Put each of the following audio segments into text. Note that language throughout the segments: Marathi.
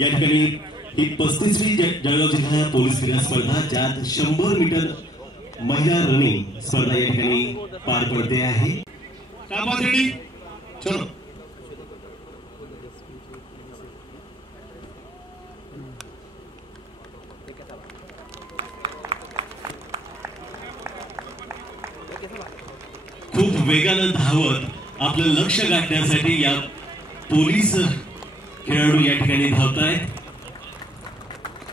या ठिकाणी ही 35वी जळगाव जिल्हा पोलीस क्रीडा स्पर्धा ज्यात 100 मीटर महिला रनिंग स्पर्धा या ठिकाणी पार पडते आहे। रेडी चलो खूप वेगानं धावत आपलं लक्ष गाठण्यासाठी या पोलीस खेळाडू या ठिकाणी धावतायत।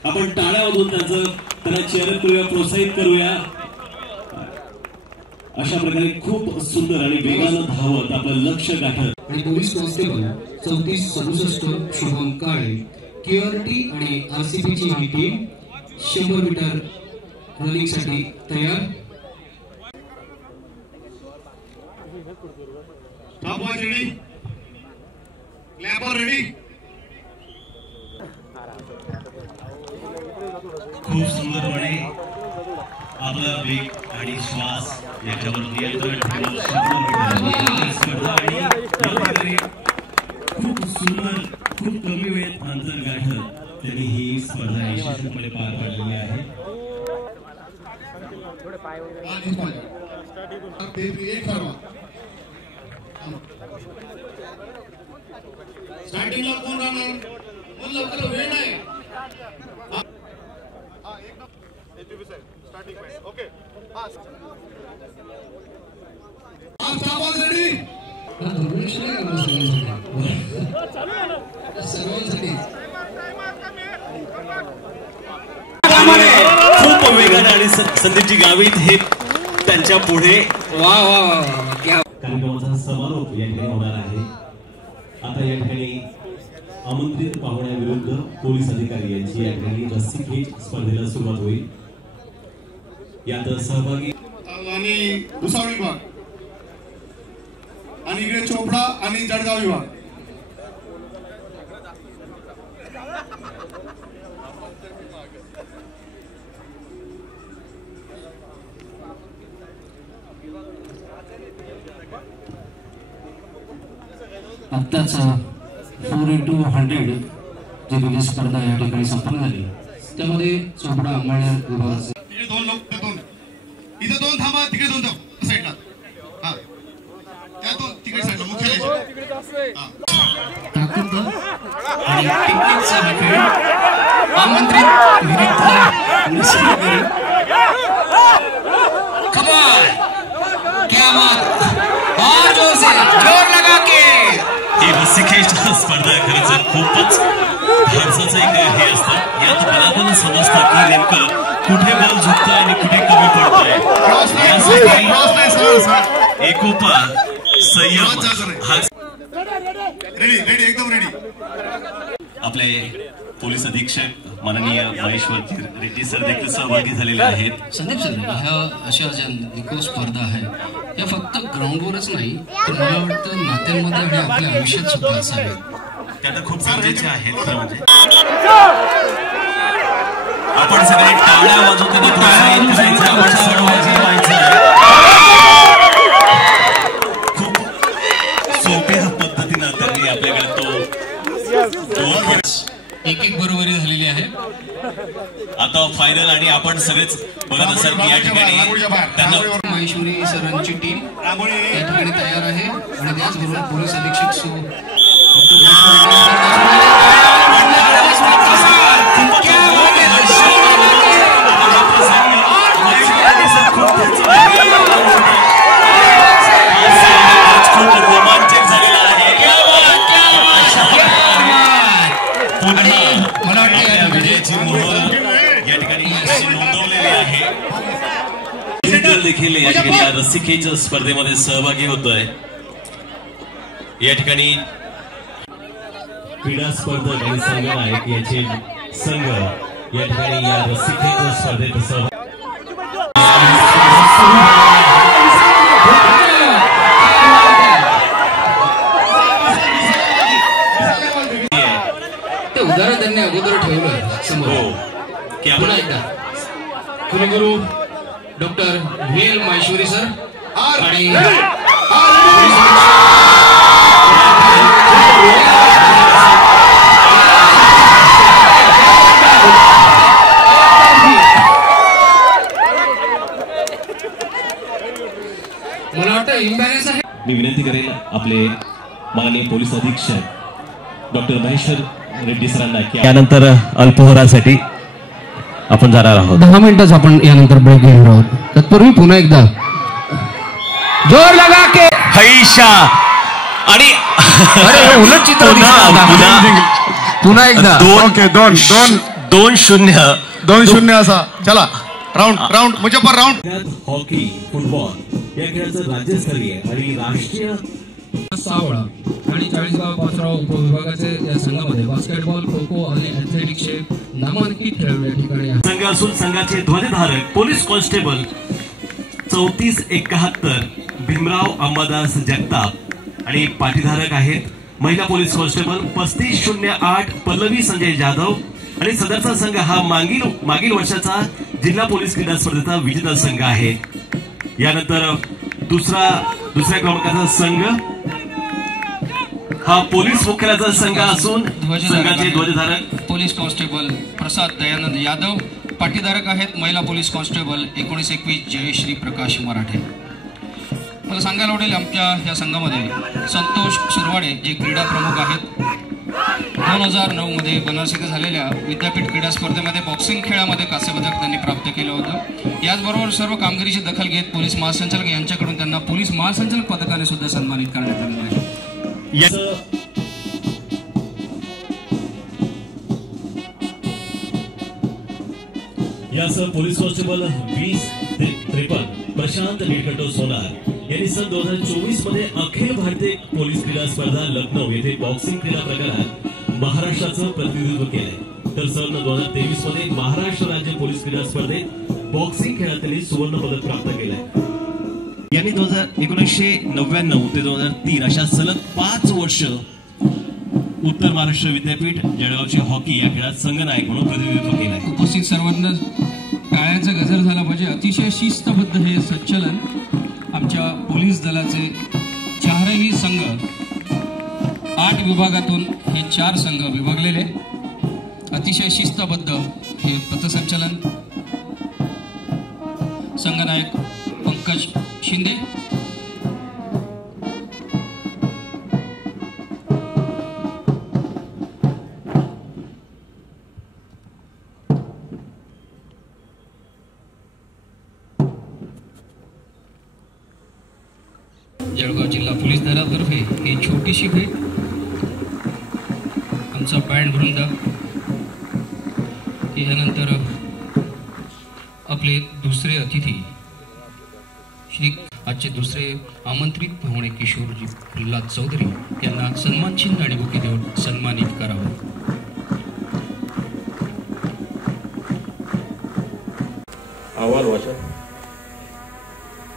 आपण टाळ्या वाजवून त्यांना चेअर करूया, प्रोत्साहित करूया। अशा प्रकारे खूप सुंदर आणि वेगानं धावत आपलं लक्ष गाठत आणि police constable 3467 Shubham Kale KRT आणि आरसीपीची ही टीम 100 मीटर रनिंग साठी तयार। Top watch ready, clapper ready. खूप सुंदरपणे आपला वेग आणि श्वास याच्यावर नियंत्रण ठेवून स्पर्धा आणि खूप सुंदर खूप कमी वेळेत अंतर गाठत त्यांनी ही स्पर्धा यशस्वीपणे पार पाडलेली आहे। स्टार्टिंगला कोण राहणार? कोण लवकर वेळ नाही। Starting point okay. आवाज रेडी। खूप वेगाने आणि संदीपजी गावित हे त्यांच्या पुढे कार्यक्रमाचा समारोप या ठिकाणी होणार आहे। आता या ठिकाणी आमंत्रित पाहुण्यांविरुद्ध पोलीस अधिकारी यांची या ठिकाणी रस्सीखेच स्पर्धेला सुरुवात होईल। यात सहभागी आणि भुसावळ विभाग आणि इकडे चोपडा आणि जळगाव विभाग। आत्ताच 4x100 जी रिलीज स्पर्धा या ठिकाणी संपन्न झाली त्यामध्ये चोपडा अंमळनेर विभागाचे दोन लोक इथे दोन थांबा, तिकडे दोन थांबा साईडला। हा त्या दोन तिकडे साईडला मुख्यालय ताकद आणि टेक्निकचा खेळ आमंत्रित विरुद्ध कमाल क्या बात और जोर लगा के ही रस्सीखेच स्पर्धा खरंच खूपच धाडसाचं एक हे असतं। यात मला पण समजतं की नेमकं कुठे बॉल झुकतोय आणि कुठे कमी पडतोय। यासाठी एकोपा संयम रेडी रेडी एकदम रेडी। आपले पोलीस अधीक्षक माननीय महेश्वर रेड्डी सर देखील सहभागी झालेले आहेत। संदीप सर, ह्या अशा ज्या निको स्पर्धा आहे या फक्त ग्राउंडवरच नाही तर मला वाटतं नात्यांमध्ये आणि आपल्या आयुष्यात सुद्धा असावेत। त्या तर खूप गरजेचे आहेत खरं म्हणजे। आपण सगळे टाळ्या वाजवताना प्रोत्साहित करायचं, आपण सहभागी व्हायचं। खूप सोप्या पद्धतीने त्यांनी आपल्याकडे तो एक बरोबरी झालेली आहे। आता फायनल आणि आपण सगळेच बघत असाल की या ठिकाणी त्यांना महेश्वरी सरांची टीम या ठिकाणी तयार आहे आणि त्याचबरोबर पोलीस अधीक्षक रोमांचक झालेला आहे। मला वाटतं विजयाची मोहर या ठिकाणी नोंदवलेली आहे। देखील या ठिकाणी या रस्सीखेच स्पर्धेमध्ये सहभागी होतोय। या ठिकाणी क्रीडा स्पर्धक आणि संघ आहेत याचे संघ या ठिकाणी या रस्सीखेच स्पर्धेत सहभागी। ते उदाहरण त्यांनी अगोदर ठेवलं समोर की आपण एकदा कुलगुरू डॉक्टर VL माहेश्वरी सर आणि आपले माननीय पोलीस अधीक्षक डॉक्टर महेश्वर रेड्डी सरांना यानंतर अल्पहोरासाठी आपण जाणार आहोत. 10 मिनिटच आपण यानंतर ब्रेक घेणार आहोत. तत्पूर्वी पुन्हा एकदा जोर लगा के हैशा आणि उलट चित्र पुन्हा एकदा 2-0 असा. चला round Muzaffar round. Hockey football या खेळाचं राज्यस्तरीय आणि राष्ट्रीय सावळा आणि 40 गाव पाचराव उपविभागाचे या संघामध्ये बास्केटबॉल खो खो आणि ॲथलेटिक्सचे नामांकित खेळाडू या ठिकाणी संघ असून संघाचे ध्वजधारक पोलीस कॉन्स्टेबल 3471 भीमराव अंबादास जगताप आणि पाठीधारक आहेत महिला पोलीस कॉन्स्टेबल 3508 पल्लवी संजय जाधव आणि सदरचा संघ हा मागील वर्षाचा जिल्हा पोलीस क्रीडा स्पर्धेचा विजेता संघ आहे. यानंतर दुसऱ्या क्रमांकाचा संघ हा पोलीस मुख्यालयाचा संघ असून संघाचे ध्वजधारक पोलीस कॉन्स्टेबल प्रसाद दयानंद यादव, पाठीधारक आहेत महिला पोलीस कॉन्स्टेबल 1921 जयश्री प्रकाश मराठे. मला सांगायला आवडेल आमच्या या संघामध्ये संतोष सुरवाडे जे क्रीडा प्रमुख आहेत. 2009 मध्ये बनारस येथे झालेल्या विद्यापीठ क्रीडा स्पर्धेमध्ये बॉक्सिंग खेळामध्ये कांस्यपदक त्यांनी प्राप्त केलं होतं. याचबरोबर सर्व कामगिरीची दखल घेत पोलीस महासंचालक यांच्याकडून त्यांना पोलीस महासंचालक पदकाने सुद्धा सन्मानित करण्यात आलेलं आहे. यासह पोलीस कॉन्स्टेबल 2053 प्रशांत नीलकंठ सोनार यांनी सन 2024 मध्ये अखिल भारतीय पोलीस क्रीडा स्पर्धा लखनौ येथे बॉक्सिंग क्रीडा प्रकारात महाराष्ट्राचं प्रतिनिधित्व केलंय. तर सन 2023 मध्ये महाराष्ट्र राज्य पोलीस क्रीडा स्पर्धेत बॉक्सिंग खेळात त्यांनी सुवर्ण पदक प्राप्त केलंय. यांनी 1999 ते 2003 अशा सलग 5 वर्ष उत्तर महाराष्ट्र विद्यापीठ जळगावचे हॉकी या खेळात संघनायक म्हणून प्रतिनिधित्व केलंय. उपस्थित सर्वांना टाळ्यांचा गजर झाला पाहिजे. अतिशय शिस्तबद्ध हे संचलन आमच्या पोलीस दलाचे 4ही संघ 8 विभागातून हे 4 संघ विभागलेले अतिशय शिस्तबद्ध हे पथसंचलन. संघनायक पंकज शिंदे, जळगाव जिल्हा पोलीस दलातर्फे ही छोटीशी भेट आमचा बँड वृंद. यानंतर आपले दुसरे अतिथी श्री आजचे दुसरे आमंत्रित पाहुणे किशोरजी प्रल्हाद चौधरी यांना सन्मान चिन्ह आणि बुके देऊन सन्मानित करावं. अहवाल वाचन.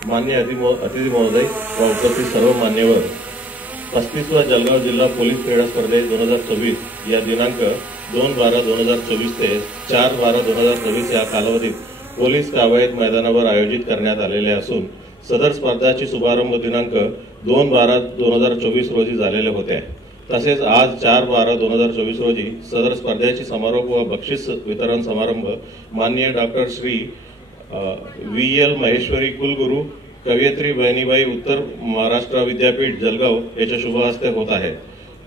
मान्य अतिथी महोदय व उपस्थित सर्व मान्यवर, 35व्या जळगाव जिल्हा पोलीस क्रीडा स्पर्धेत 2024 या दिनांक 2/12/2024 ते 4/12/2024 या कालावधीत पोलीस कवायत मैदानावर आयोजित करण्यात आलेले असून सदर स्पर्धाची शुभारंभ दिनांक 2/12/2024 रोजी झालेले होते. तसेच आज 4/12/2024 रोजी सदर स्पर्धेची समारोप व बक्षीस वितरण समारंभ माननीय डॉक्टर श्री VL महेश्वरी कुलगुरू कवयित्री बहिणीबाई उत्तर महाराष्ट्र विद्यापीठ जळगाव याच्या शुभ हस्ते होत आहे.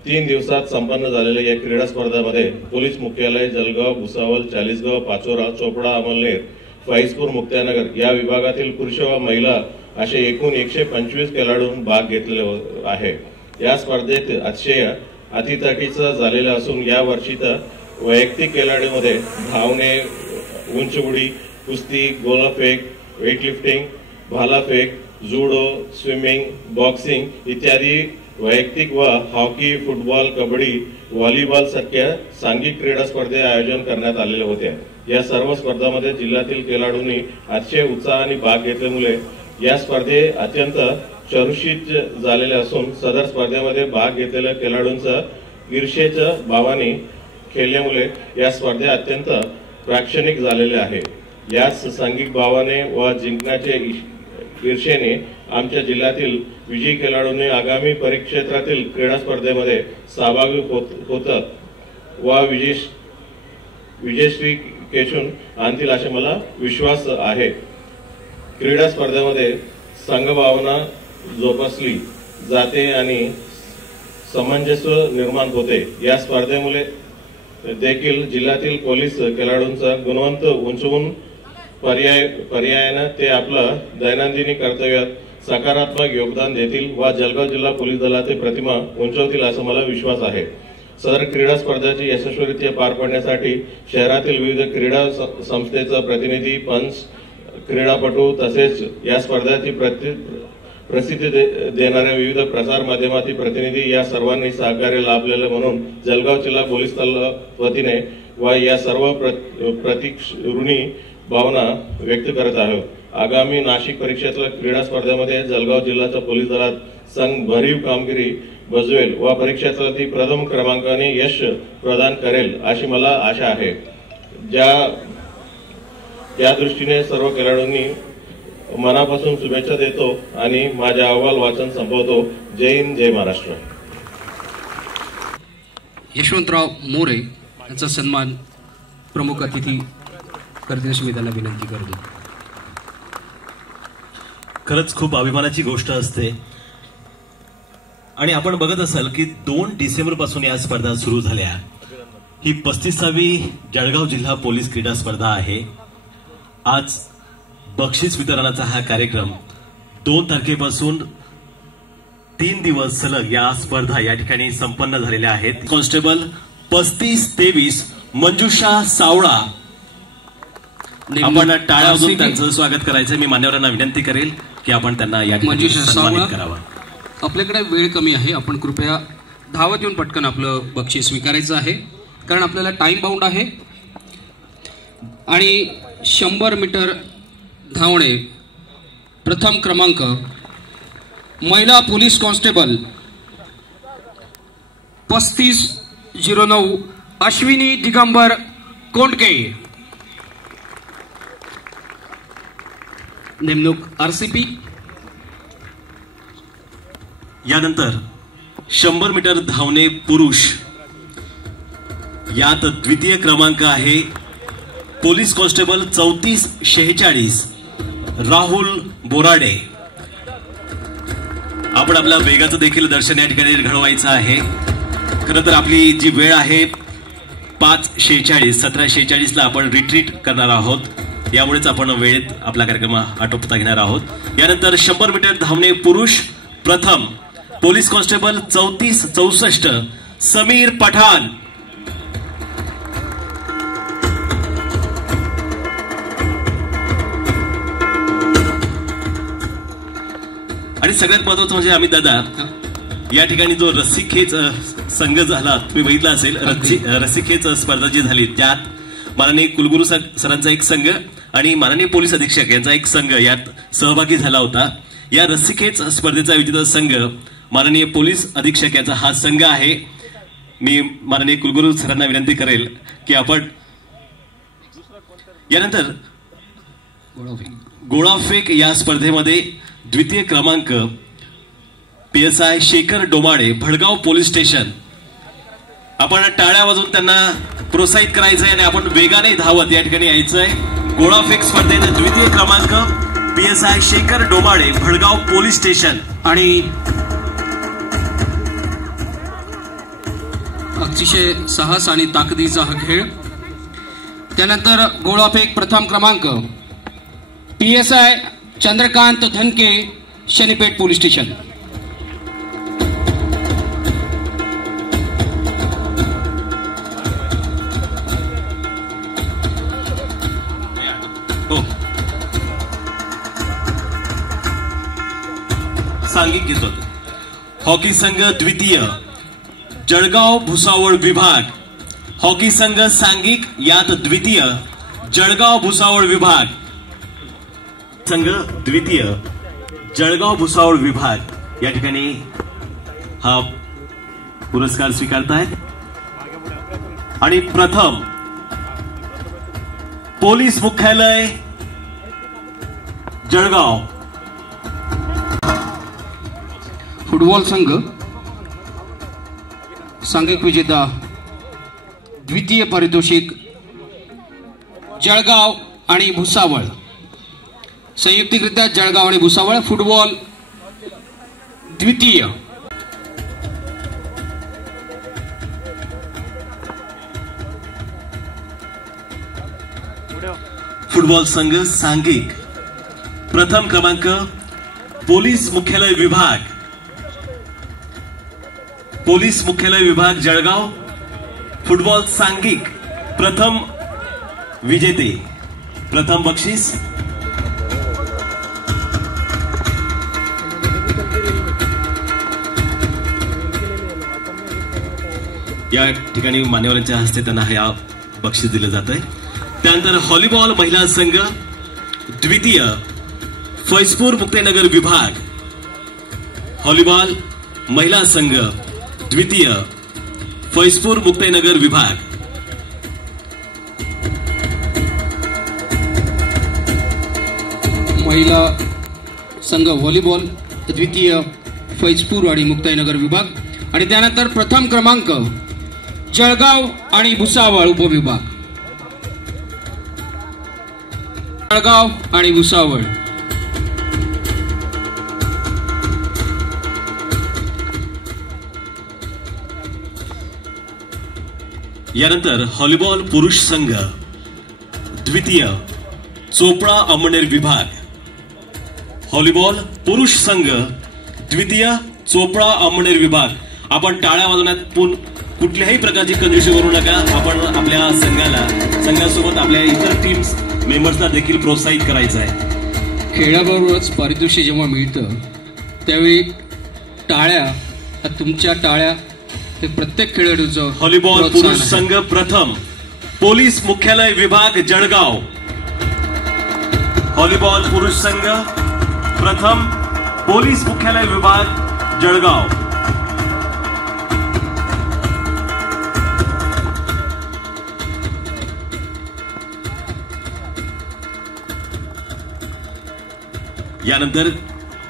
3 दिवसात संपन्न झालेल्या या क्रीडा स्पर्धांमध्ये पोलीस मुख्यालय जळगाव, भुसावळ, चाळीसगाव, पाचोरा, चोपडा, अमळनेर, फैजपूर, मुक्तानगर या विभागातील पुरुष व महिला असे एकूण 125 खेळाडूंनी भाग घेतलेले आहे. या स्पर्धेत अतिशय अतितटीचं झालेलं असून या वर्षीचा वैयक्तिक खेळाडूमध्ये धावणे, उंच उडी, कुस्ती, गोळाफेक, वेटलिफ्टिंग, भालाफेक, जुडो, स्विमिंग, बॉक्सिंग इत्यादी वैयक्तिक व हॉकी, फुटबॉल, कबड्डी, व्हॉलीबॉल सारख्या सांघिक क्रीडा स्पर्धे आयोजन करण्यात आलेले होते. या सर्व स्पर्धांमध्ये जिल्ह्यातील खेळाडूंनी अतिशय उत्साहाने भाग घेतल्यामुळे या स्पर्धे अत्यंत चर्चित झालेल्या असून सदर स्पर्धेमध्ये भाग घेतलेल्या खेळाडूंचा ईर्ष्येच्या भावाने खेळल्यामुळे या स्पर्धे अत्यंत प्रेक्षणिक झालेल्या आहे. याच सांघिक भावाने व जिंकण्याच्या ईर्षेने आमच्या जिल्ह्यातील विजयी खेळाडूंनी आगामी परिक्षेत्रातील क्रीडा स्पर्धेमध्ये सहभागी होतात व विजयश्री केशून आणतील असे मला विश्वास आहे. क्रीडा स्पर्धेमध्ये संघभावना जोपासली जाते आणि सामंजस्य निर्माण होते। या स्पर्धेमुळे देखील जिल्ह्यातील पोलीस खेळाडूंचा गुणवंत उंचवून पर्यायाने ते आपलं दैनंदिन कर्तव्यात सकारात्मक योगदान देतील व जळगाव जिल्हा पोलीस दलाची प्रतिमा उंचावतील असा मला विश्वास आहे। सदर क्रीडा स्पर्धेची यशस्वीरित्या पार पाडण्यासाठी शहरातील विविध क्रीडा संस्थेचा प्रतिनिधी, पंच, क्रीडापटू तसेच या स्पर्धेची प्रसिद्धी देणाऱ्या विविध प्रसार माध्यमातील प्रतिनिधी या सर्वांनी सहकार्य लाभलेले म्हणून जळगाव जिल्हा पोलीस दल वतीने व या सर्व प्रतीक्षऋणी भावना व्यक्त करत आहोत। आगामी नाशिक परीक्षेतल्या क्रीडा स्पर्धेमध्ये जळगाव जिल्ह्याचा पोलीस दलात संघ भरीव कामगिरी बजवेल व परीक्षेतल्या ती प्रथम क्रमांकाने यश प्रदान करेल अशी मला आशा आहे। या दृष्टीने सर्व खेळाडूंनी मनापासून शुभेच्छा देतो आणि माझे अहवाल वाचन संपवतो। जय हिंद, जय महाराष्ट्र। यशवंतराव मोरे यांचा सन्मान प्रमुख अतिथी करतील अशी मी त्यांना विनंती करतो। खरंच खूप अभिमानाची गोष्ट असते आणि आपण बघत असाल की 2 डिसेंबर पासून या स्पर्धा सुरू झाल्या। ही 35वी जळगाव जिल्हा पोलीस क्रीडा स्पर्धा आहे। आज बक्षीस वितरणाचा हा कार्यक्रम 2 तारखेपासून 3 दिवस सलग या स्पर्धा या ठिकाणी संपन्न झालेल्या आहेत। कॉन्स्टेबल 35-23 मंजुषा सावळा, आपण टाळ्या वाजवून त्यांचं स्वागत करायचं। मी मान्यवरांना विनंती करेल की आपण त्यांना या ठिकाणी सन्मानित करावं। आपल्याकडे वेळ कमी आहे, आपण कृपया धावत येऊन पटकन आपलं बक्षीस स्वीकारायचं आहे, कारण आपल्याला टाइम बाउंड आहे। आणि 100 मीटर धावणे प्रथम क्रमांक महिला पोलीस कॉन्स्टेबल 3509 अश्विनी दिगंबर कोंडके, नेमणूक RCP। यानंतर 100 मीटर धावणे पुरुष यात द्वितीय क्रमांक आहे पोलीस कॉन्स्टेबल 3446 राहुल बोराडे। आपण आपल्या वेगाचं देखील दर्शन या ठिकाणी घडवायचं आहे। खरं तर आपली जी वेळ आहे 5:46 17:46 ला आपण रिट्रीट करणार आहोत, यामुळेच आपण वेळेत आपला कार्यक्रम आटोपता घेणार आहोत। यानंतर 100 मीटर धावणे पुरुष प्रथम पोलीस कॉन्स्टेबल 3464 समीर पठाण। आणि सगळ्यात महत्वाचं म्हणजे अमित दादा, या ठिकाणी जो रस्सीखेच संघ झाला तुम्ही बघितला असेल, रस्सीखेच स्पर्धा जी झाली त्यात माननीय कुलगुरू सरांचा एक संघ आणि माननीय पोलीस अधीक्षक यांचा एक संघ यात सहभागी झाला होता। या रस्सीखेच स्पर्धेचा विजेता संघ माननीय पोलीस अधीक्षक यांचा हा संघ आहे। मी माननीय कुलगुरू सरांना विनंती करेल की आपण यानंतर गोळाफेक या स्पर्धेमध्ये द्वितीय क्रमांक PSI Shekhar Domade Bhadgaon police station. आपण टाळ्या वाजवून त्यांना प्रोत्साहित करायचंय आणि आपण वेगाने धावत या ठिकाणी यायचंय। गोळाफेक स्पर्धेत द्वितीय क्रमांक PSI Shekhar Domade Bhadgaon police station. आणि अतिशय साहस आणि ताकदीचा हा खेळ। त्यानंतर गोळाफेक प्रथम क्रमांक PSI Chandrakant धनके Shanipeth police station. सांघिक घेतो हॉकी संघ द्वितीय जळगाव भुसावळ विभाग। हॉकी संघ सांघिक यात द्वितीय जळगाव भुसावळ विभाग। संघ द्वितीय जळगाव भुसावळ विभाग या ठिकाणी हा पुरस्कार स्वीकारतायत। आणि प्रथम पोलीस मुख्यालय जळगाव। फुटबॉल संघ सांघिक विजेता द्वितीय पारितोषिक जळगाव आणि भुसावळ। संयुक्तिकरित्या जळगाव आणि भुसावळ फुटबॉल द्वितीय. फुटबॉल संघ सांघिक प्रथम क्रमांक पोलीस मुख्यालय विभाग, पोलीस मुख्यालय विभाग जळगाव फुटबॉल सांघिक प्रथम विजेते, प्रथम बक्षीस या ठिकाणी मान्यवरांच्या हस्ते त्यांना हे बक्षीस दिलं जात आहे. त्यानंतर व्हॉलीबॉल महिला संघ द्वितीय फैजपूर मुक्ताईनगर विभाग, व्हॉलीबॉल महिला संघ द्वितीय फैजपूर मुक्ताईनगर विभाग. महिला संघ व्हॉलीबॉल द्वितीय फैजपूर आणि मुक्ताईनगर विभाग. आणि त्यानंतर प्रथम क्रमांक जळगाव आणि भुसावळ उपविभाग, जळगाव आणि भुसावळ. यानंतर व्हॉलीबॉल पुरुष संघ द्वितीय चोपडा अमळनेर विभाग, व्हॉलीबॉल पुरुष संघ द्वितीय चोपडा अमळनेर विभाग. आपण टाळ्या वाजवण्यात कुठल्याही प्रकारची कंजूसी करू नका. आपण आपल्या संघासोबत आपल्या इतर टीम्स मेंबर्सला देखील प्रोत्साहित करायचं आहे. खेळाबरोबरच पारितोषिक जेव्हा मिळतं त्यावेळी टाळ्या, तुमच्या टाळ्या हे प्रत्येक खेळाडूचं. व्हॉलीबॉल पुरुष संघ प्रथम पोलीस मुख्यालय विभाग जळगाव, व्हॉलीबॉल पुरुष संघ प्रथम पोलीस मुख्यालय विभाग जळगाव. यानंतर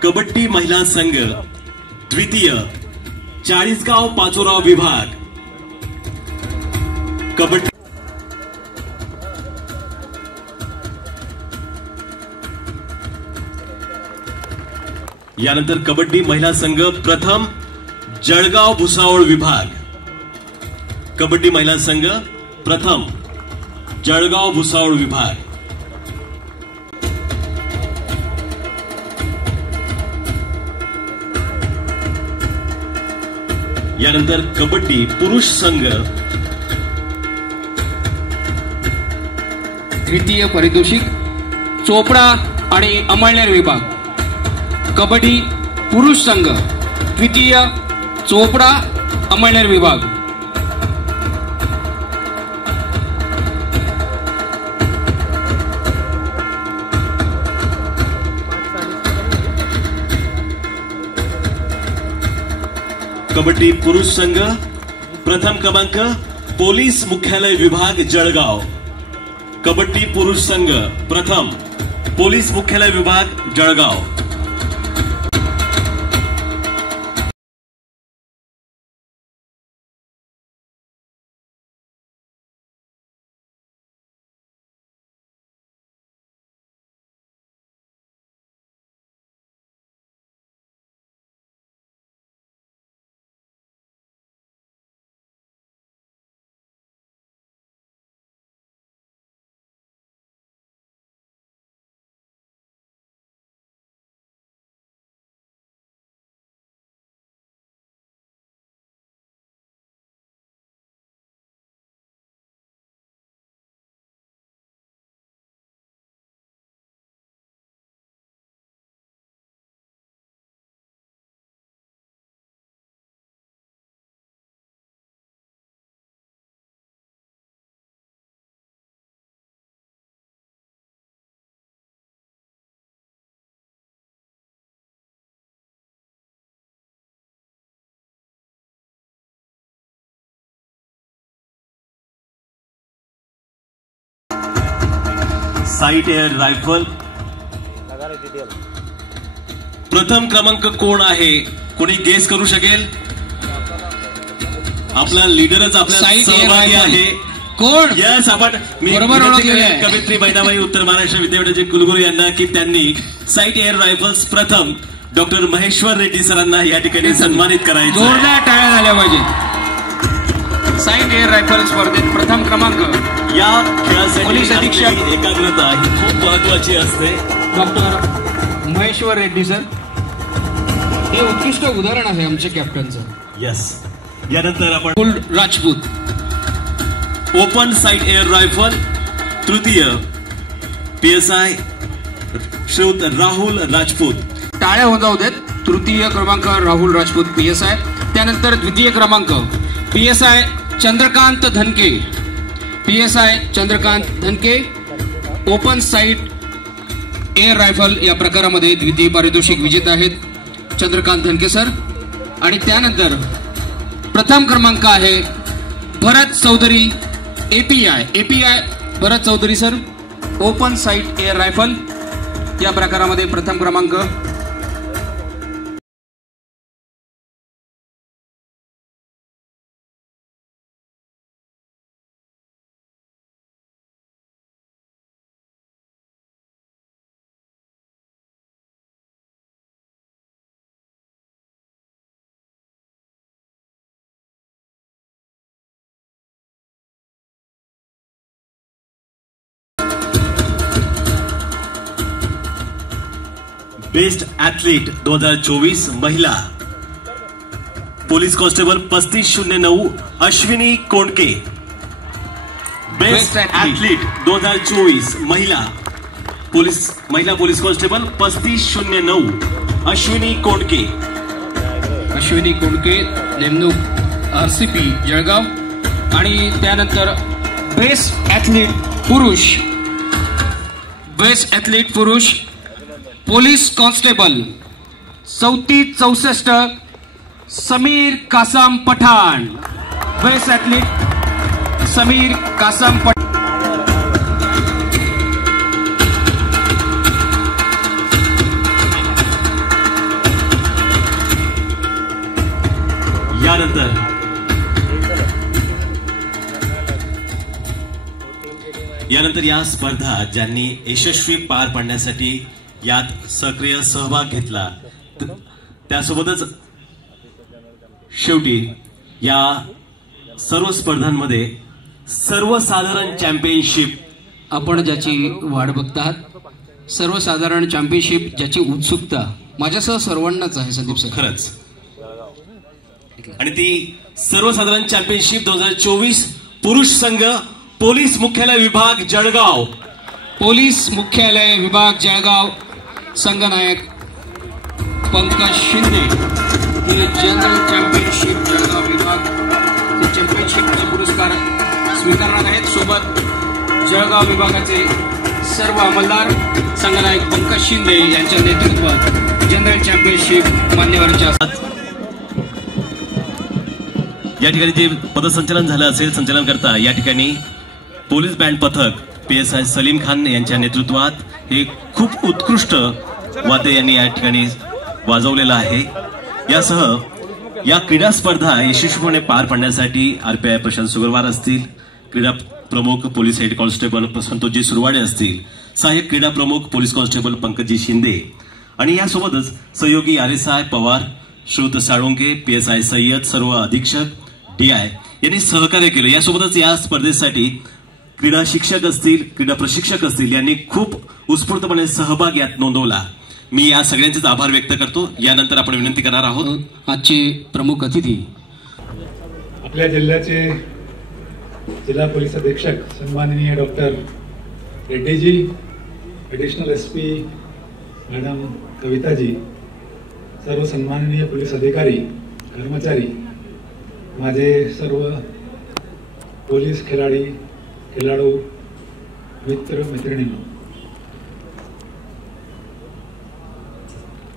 कबड्डी महिला संघ द्वितीय चाळीसगाव पाचोराव विभाग, कबड्डी. यानंतर कबड्डी महिला संघ प्रथम जळगाव भुसावळ विभाग, कबड्डी महिला संघ प्रथम जळगाव भुसावळ विभाग. यानंतर कबड्डी पुरुष संघ द्वितीय पारितोषिक चोपडा आणि अमळनेर विभाग, कबड्डी पुरुष संघ द्वितीय चोपडा अमळनेर विभाग. कबड्डी पुरुष संघ प्रथम क्रमांक पोलीस मुख्यालय विभाग जळगाव, कबड्डी पुरुष संघ प्रथम पोलीस मुख्यालय विभाग जळगाव. साइट एअर रायफल प्रथम क्रमांक कोण आहे, कोणी गेस करू शकेल? आपला लीडरच आपल्या सहभागी आहे. कोण? यस, आपण कवित्री बैनाबाई उत्तर महाराष्ट्र विद्यापीठाचे कुलगुरू यांना की त्यांनी साइट एअर रायफल्स प्रथम डॉक्टर महेश्वर रेड्डी सरांना या ठिकाणी सन्मानित करायचं. जोरदार टाळ्या झाल्या पाहिजे. साईड एअर रायफल स्पर्धेत प्रथम क्रमांक. या खेळासाठी पोलीस अधीक्षक एकाग्रता ही खूप महत्वाची असते. डॉक्टर महेश्वर रेड्डी सर, हे उत्कृष्ट उदाहरण आहे आमच्या कॅप्टनचं. यस. यानंतर आपण Rahul Rajput. Open sight air rifle तृतीय PSI श्रीयुत राहुल राजपूत. टाळ्या होत देत. तृतीय क्रमांक राहुल राजपूत PSI. त्यानंतर द्वितीय क्रमांक PSI Chandrakant धनके. PSI Chandrakant धनके open sight air rifle या प्रकारामध्ये द्वितीय पारितोषिक विजेते आहेत चंद्रकांत धनके सर. आणि त्यानंतर प्रथम क्रमांक आहे Bharat Chaudhari API Bharat Chaudhari sir open sight air rifle या प्रकारामध्ये प्रथम क्रमांक. बेस्ट ऍथलीट 2024 महिला police constable 3509 Ashwini Kondke. Best athlete 2024 महिला पोलीस कॉन्स्टेबल 3509 अश्विनी कोंडके. अश्विनी कोंडके नेमणूक RCP जळगाव. आणि त्यानंतर बेस्ट ऍथलीट पुरुष police constable 3464 Sameer Kasam Pathan. Best athlete Sameer Kasam Pathan. यानंतर या स्पर्धा ज्यांनी यशस्वी पार पाडण्यासाठी यात सक्रिय सहभाग घेतला त्यासोबतच शेवटी या सर्व स्पर्धांमध्ये सर्वसाधारण चॅम्पियनशिप आपण ज्याची वाट बघतात, सर्वसाधारण चॅम्पियनशिप ज्याची उत्सुकता माझ्यासह सर्वांनाच आहे संदीप सर. खरंच. आणि ती सर्वसाधारण चॅम्पियनशिप 2024 पुरुष संघ पोलीस मुख्यालय विभाग जळगाव. पोलीस मुख्यालय विभाग जळगाव संघनायक पंकज शिंदे हे जनरल चॅम्पियनशिप जळगाव विभाग चॅम्पियनशिपचा पुरस्कार स्वीकारणार आहेत. सोबत जळगाव विभागाचे सर्व अंमलदार संघनायक पंकज शिंदे यांच्या नेतृत्वात जनरल चॅम्पियनशिप मान्यवरांच्या या ठिकाणी जे पदसंचलन झालं असेल संचलन करता या ठिकाणी पोलीस बँड पथक PSI सलीम खान यांच्या नेतृत्वात हे खूप उत्कृष्ट वाद्य यांनी या ठिकाणी वाजवलेलं आहे. यासह या क्रीडा स्पर्धा यशस्वीपणे पार पाडण्यासाठी RPI प्रशांत सुगरवार असतील, क्रीडा प्रमुख police head constable Santoshji Surwade असतील, सहाय्यक क्रीडा प्रमुख पोलीस कॉन्स्टेबल पंकजी शिंदे आणि यासोबतच सहयोगी RSI पवार, श्रुत साळुंके, PSI सय्यद, सर्व अधीक्षक DI यांनी सहकार्य केलं. यासोबतच या स्पर्धेसाठी क्रीडा शिक्षक असतील, क्रीडा प्रशिक्षक असतील यांनी खूप उत्स्फूर्तपणे सहभाग यात नोंदवला. मी या सगळ्यांचेच आभार व्यक्त करतो. यानंतर आपण विनंती करणार आहोत आजचे प्रमुख अतिथी आपल्या जिल्ह्याचे जिल्हा पोलीस अधीक्षक सन्माननीय डॉक्टर रेड्डीजी, ॲडिशनल SP मॅडम कविताजी, सर्व सन्माननीय पोलीस अधिकारी, कर्मचारी, माझे सर्व पोलीस खेळाडू मित्र मैत्रिणींनो,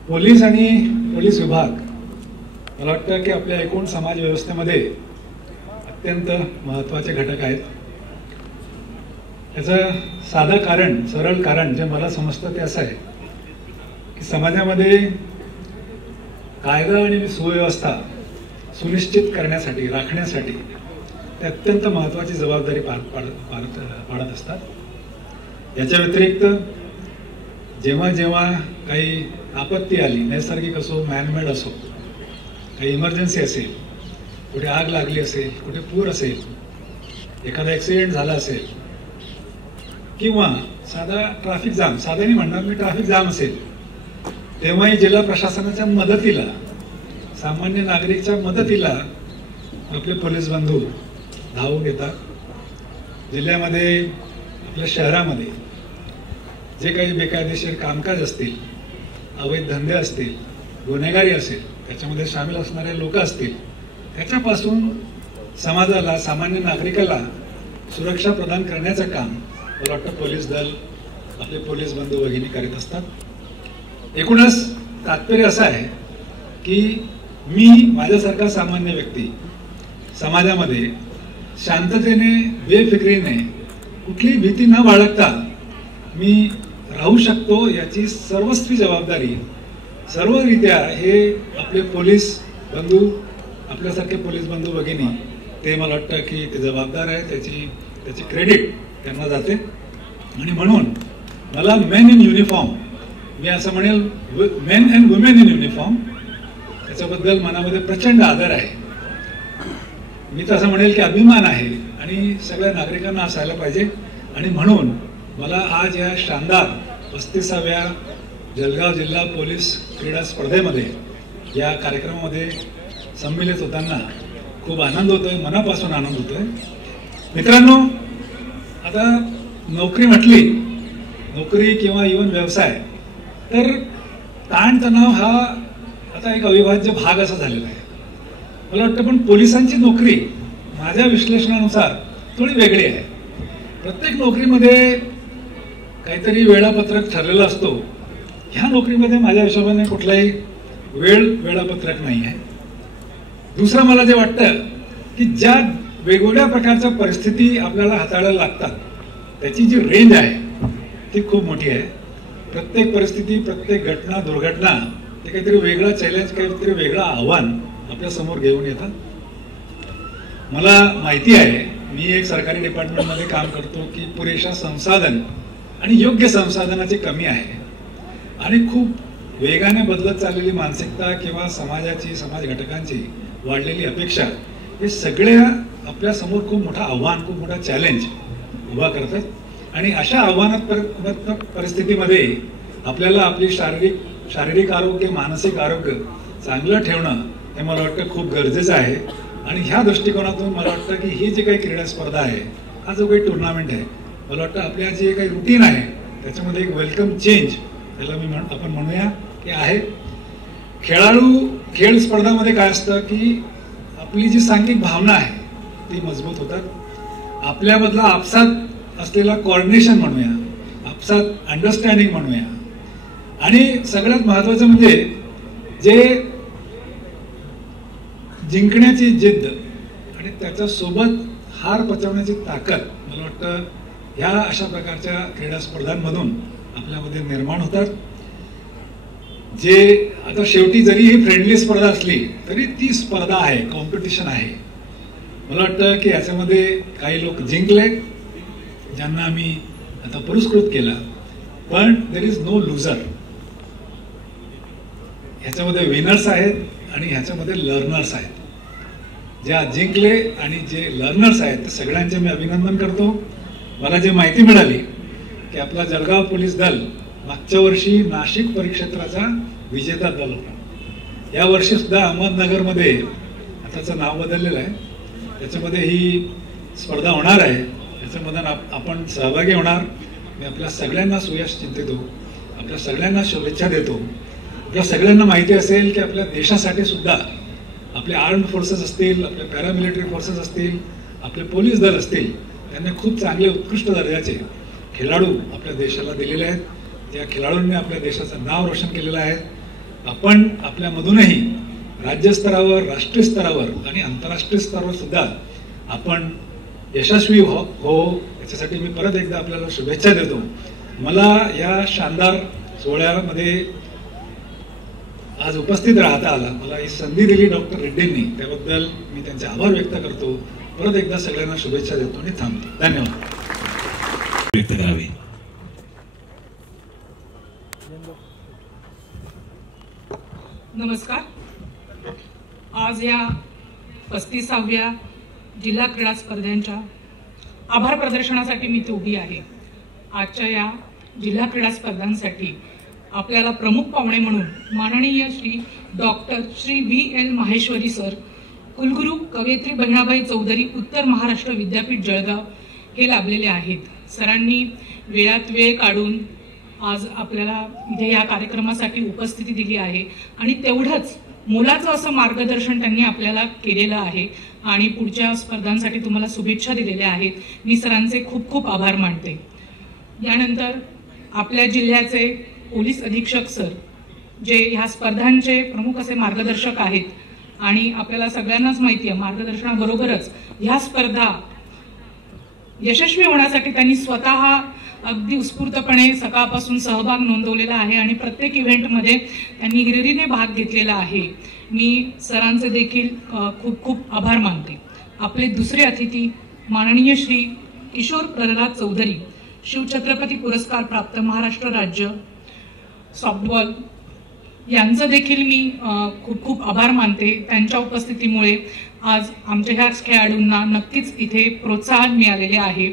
पोलीस आणि पोलीस विभाग मला वाटतं की आपल्या एकूण समाज व्यवस्थेमध्ये अत्यंत महत्त्वाचे घटक आहेत. याचं साधं कारण, सरळ कारण जे मला समजतं ते असं आहे की समाजामध्ये कायदा आणि सुव्यवस्था सुनिश्चित करण्यासाठी, राखण्यासाठी ते अत्यंत महत्त्वाची जबाबदारी पाडत असतात. याच्या व्यतिरिक्त जेव्हा जेव्हा काही आपत्ती आली, नैसर्गिक असो मॅनमेड असो, काही इमर्जन्सी असेल, कुठे आग लागली असेल, कुठे पूर असेल, एखादा ॲक्सिडेंट झाला असेल किंवा साधा ट्रॅफिक जाम, साधा नाही म्हणणार मी, ट्रॅफिक जाम असेल, तेव्हाही जिल्हा प्रशासनाच्या मदतीला, सामान्य नागरिकच्या मदतीला आपले पोलीस बंधू धावून येतात. जिल्ह्यामध्ये, आपल्या शहरामध्ये जे काही बेकायदेशीर कामकाज असतील, अवैध धंदे असतील, गुन्हेगारी असेल, त्याच्यामध्ये सामील असणारे लोक असतील, त्याच्यापासून समाजाला, सामान्य नागरिकाला सुरक्षा प्रदान करण्याचं काम मला वाटतं पोलीस दल, आपले पोलीस बंधू भगिनी करीत असतात. एकूणच तात्पर्य असं आहे की मी माझ्यासारखा सामान्य व्यक्ती समाजामध्ये शांततेने, बेफिक्रीने, कुठलीही भीती न बाळगता मी राहू शकतो, याची सर्वस्वी जबाबदारी सर्वरित्या हे आपले पोलीस बंधू, आपल्यासारखे पोलीस बंधू भगिनी, ते मला वाटतं की ते जबाबदार आहे, त्याची क्रेडिट त्यांना जाते. आणि म्हणून मला मेन इन युनिफॉर्म, मी असं म्हणेल men and women in uniform, त्याच्याबद्दल मनामध्ये प्रचंड आदर आहे. मी तर असं म्हणेल की अभिमान आहे आणि सगळ्या नागरिकांना असायला पाहिजे. आणि म्हणून मला आज या शानदार 35व्या जळगाव जिल्हा पोलीस क्रीडा स्पर्धेमध्ये, या कार्यक्रमामध्ये सम्मिलित होताना खूप आनंद होतोय, मनापासून आनंद होतोय. मित्रांनो, आता नोकरी म्हटली, नोकरी किंवा इव्हन व्यवसाय, तर ताणतणाव हा आता एक अविभाज्य भाग असा झालेला आहे. मला वाटतं पण पोलिसांची नोकरी माझ्या विश्लेषणानुसार थोडी वेगळी आहे. प्रत्येक नोकरीमध्ये काहीतरी वेळापत्रक ठरलेलं असतो. ह्या नोकरीमध्ये माझ्या हिशोबाने कुठलाही वेळापत्रक नाही आहे. दुसरं मला जे वाटतं की ज्या वेगवेगळ्या प्रकारच्या परिस्थिती आपल्याला हाताळायला लागतात, त्याची जी रेंज आहे ती खूप मोठी आहे. प्रत्येक परिस्थिती, प्रत्येक घटना, दुर्घटना, ते काहीतरी वेगळं चॅलेंज, काहीतरी वेगळं आव्हान आपल्या समोर घेऊन येतात. मला माहिती आहे, मी एक सरकारी डिपार्टमेंटमध्ये काम करतो की पुरेशा संसाधन आणि योग्य संसाधनाची कमी आहे आणि खूप वेगाने बदलत चाललेली मानसिकता किंवा समाजाची, समाज घटकांची वाढलेली अपेक्षा, हे सगळ्या आपल्या समोर खूप मोठं आव्हान, खूप मोठा चॅलेंज उभा करतात. आणि अशा आव्हानात्मक परिस्थितीमध्ये आपल्याला आपली शारीरिक आरोग्य, मानसिक आरोग्य चांगलं ठेवणं हे मला वाटतं खूप गरजेचं आहे. आणि ह्या दृष्टिकोनातून मला वाटतं की ही जी काही क्रीडा स्पर्धा आहे, हा जो काही टुर्नामेंट आहे, मला वाटतं आपल्या जे काही रुटीन आहे त्याच्यामध्ये एक वेलकम चेंज, त्याला आपण म्हणूया की आहे. खेळ स्पर्धामध्ये काय असतं की आपली जी सांघिक भावना आहे ती मजबूत होतात. आपल्यामधला आपसात असलेला कोऑर्डिनेशन म्हणूया, आपसात अंडरस्टँडिंग म्हणूया, आणि सगळ्यात महत्वाचं म्हणजे जे जिंकण्याची जिद्द आणि त्याच्यासोबत हार पचवण्याची ताकद, मला वाटतं ह्या अशा प्रकारच्या क्रीडा स्पर्धांमधून आपल्यामध्ये निर्माण होतात. जे आता शेवटी जरी ही फ्रेंडली स्पर्धा असली तरी ती स्पर्धा आहे, कॉम्पिटिशन आहे. मला वाटतं की याच्यामध्ये काही लोक जिंकले, ज्यांना आम्ही आता पुरस्कृत केला, पण देर इज नो लुझर. ह्याच्यामध्ये विनर्स आहेत आणि ह्याच्यामध्ये लर्नर्स आहेत. ज्या जिंकले आणि जे लर्नर्स आहेत ते सगळ्यांचे मी अभिनंदन करतो. मला जे माहिती मिळाली की आपला जळगाव पोलीस दल मागच्या वर्षी नाशिक परिक्षेत्राचा विजेता दल होता. या वर्षी सुद्धा अहमदनगरमध्ये, आताचं नाव बदललेलं आहे, त्याच्यामध्ये ही स्पर्धा होणार आहे. त्याच्यामध्ये आपण सहभागी होणार. मी आपल्या सगळ्यांना सुयश चिंतितो, आपल्या सगळ्यांना शुभेच्छा देतो. आपल्या सगळ्यांना माहिती असेल की आपल्या देशासाठी सुद्धा आपले आर्म्ड फोर्सेस असतील, आपले पॅरामिलिटरी फोर्सेस असतील, आपले पोलीस दल असतील, त्यांनी खूप चांगले उत्कृष्ट दर्जाचे खेळाडू आपल्या देशाला दिलेले आहेत. त्या खेळाडूंनी आपल्या देशाचं नाव रोशन केलेलं आहे. आपण आपल्यामधूनही राज्यस्तरावर, राष्ट्रीय स्तरावर आणि आंतरराष्ट्रीय स्तरावर सुद्धा आपण यशस्वी हो याच्यासाठी मी परत एकदा आपल्याला शुभेच्छा देतो. मला या शानदार सोहळ्यामध्ये आज उपस्थित राहता आला, मला ही संधी दिली डॉक्टर रेड्डींनी, त्याबद्दल मी त्यांचे आभार व्यक्त करतो. परत एकदा सगळ्यांना शुभेच्छा देतो आणि थांबतो. धन्यवाद. व्यक्त करावे. नमस्कार. आज या 35व्या जिल्हा क्रीडा स्पर्धांच्या आभार प्रदर्शनासाठी मी इथे उभी आहे. आजच्या या जिल्हा क्रीडा स्पर्धांसाठी आपल्याला प्रमुख पाहुणे म्हणून माननीय Shri doctor Shri VL Maheshwari sir, कुलगुरू कवयित्री बहिणाबाई चौधरी, उत्तर महाराष्ट्र विद्यापीठ जळगाव हे लाभलेले आहेत. सरांनी वेळात वेळ काढून आज आपल्याला इथे या कार्यक्रमासाठी उपस्थिती दिली आहे आणि तेवढंच मोलाचं असं मार्गदर्शन त्यांनी आपल्याला केलेलं आहे आणि पुढच्या स्पर्धांसाठी तुम्हाला शुभेच्छा दिलेल्या आहेत. मी सरांचे खूप खूप आभार मानते. यानंतर आपल्या जिल्ह्याचे पोलीस अधीक्षक सर, जे ह्या स्पर्धांचे प्रमुख असे मार्गदर्शक आहेत आणि आपल्याला सगळ्यांनाच माहिती आहे मार्गदर्शनाबरोबरच ह्या स्पर्धा यशस्वी होण्यासाठी त्यांनी स्वतः अगदी उत्स्फूर्तपणे सकाळपासून सहभाग नोंदवलेला आहे आणि प्रत्येक इव्हेंटमध्ये त्यांनी हिरिरीने भाग घेतलेला आहे. मी सरांचे देखील खूप खूप आभार मानते. आपले दुसरे अतिथी माननीय श्री किशोर प्रल्हाद चौधरी, शिवछत्रपती पुरस्कार प्राप्त महाराष्ट्र राज्य सॉफ्टबॉल, यांचं देखील मी खूप खूप आभार मानते. त्यांच्या उपस्थितीमुळे आज आमच्या ह्या खेळाडूंना नक्कीच इथे प्रोत्साहन मिळालेले आहे.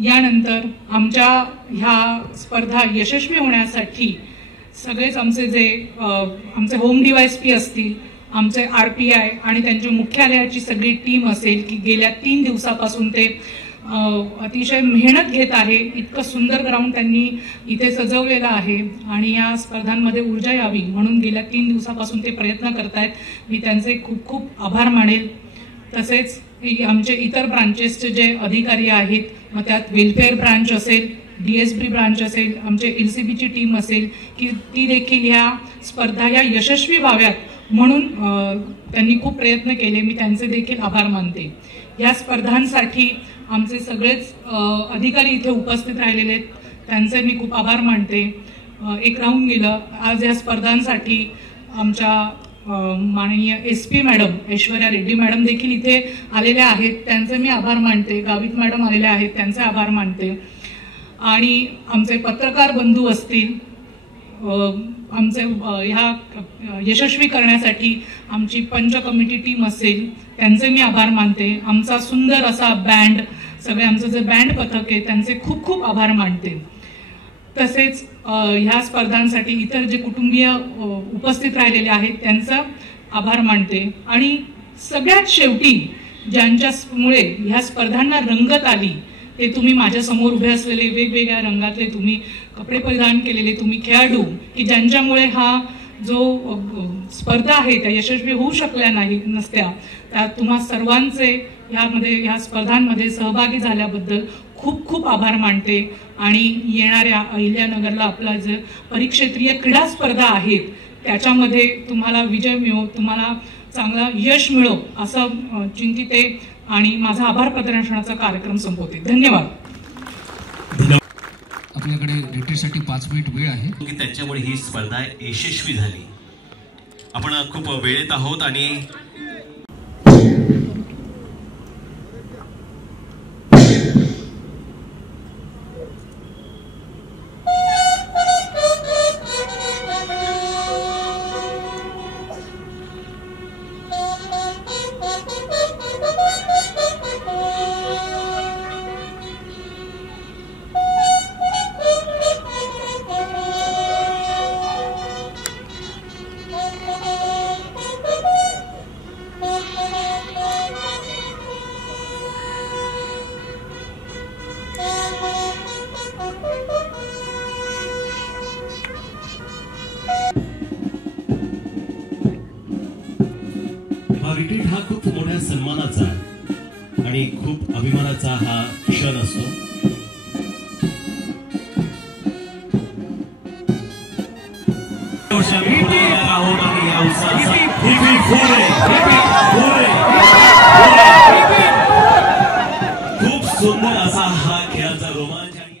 यानंतर आमच्या ह्या स्पर्धा यशस्वी होण्यासाठी सगळेच आमचे होम DYSP असतील, आमचे RPI आणि त्यांच्या मुख्यालयाची सगळी टीम असेल की गेल्या 3 दिवसापासून ते अतिशय मेहनत घेत आहे. इतकं सुंदर ग्राउंड त्यांनी इथे सजवलेलं आहे आणि या स्पर्धांमध्ये ऊर्जा यावी म्हणून गेल्या 3 दिवसापासून ते प्रयत्न करतायत. मी त्यांचे खूप खूप आभार मानेल. तसेच आमचे इतर ब्रांचेसचे जे अधिकारी आहेत, मग त्यात वेलफेअर ब्रांच असेल, DSB ब्रांच असेल, आमचे LCBची टीम असेल की ती देखील ह्या स्पर्धा या यशस्वी व्हाव्यात म्हणून त्यांनी खूप प्रयत्न केले. मी त्यांचे देखील आभार मानते. या स्पर्धांसाठी आमचे सगळेच अधिकारी इथे उपस्थित राहिलेले आहेत, त्यांचे मी खूप आभार मानते. एक राहून गेलं, आज या स्पर्धांसाठी आमच्या माननीय SP madam Aishwarya Reddy madam देखील इथे आलेल्या आहेत, त्यांचे मी आभार मानते. गावित मॅडम आलेल्या आहेत, त्यांचे आभार मानते. आणि आमचे पत्रकार बंधू असतील, आमचे ह्या यशस्वी करण्यासाठी आमची पंच कमिटी टीम असेल, त्यांचे मी आभार मानते. आमचा सुंदर असा बँड, सगळे आमचं जे बँड पथक आहे त्यांचे खूप खूप आभार मानते. तसेच ह्या स्पर्धांसाठी इतर जे कुटुंबीय उपस्थित राहिलेले आहेत त्यांचा आभार मानते. आणि सगळ्यात शेवटी ज्यांच्यामुळे ह्या स्पर्धांना रंगत आली ते तुम्ही माझ्या समोर उभे असलेले वेगवेगळ्या रंगातले तुम्ही कपडे परिधान केलेले तुम्ही खेळाडू, की ज्यांच्यामुळे हा जो स्पर्धा आहे त्या यशस्वी होऊ शकल्या नसत्या, त्या तुम्हा सर्वांचे ह्या स्पर्धांमध्ये सहभागी झाल्याबद्दल खूप खूप आभार मानते. आणि येणाऱ्या अहिल्यानगरला आपला जे परिक्षेत्रीय क्रीडा स्पर्धा आहेत त्याच्यामध्ये तुम्हाला विजय मिळो, तुम्हाला चांगला यश मिळो असं चिंतिते आणि माझा आभार प्रदर्शनाचा कार्यक्रम संपवते. धन्यवाद. आपल्याकडे रिट्रीटसाठी 5 मिनिट वेळ आहे की त्याच्यामुळे ही स्पर्धा यशस्वी झाली. आपण खूप वेळेत आहोत आणि रिट्रीट हा खूप मोठ्या सन्मानाचा आणि खूप अभिमानाचा हा क्षण असतो. आहोत आणि या उत्साहाचा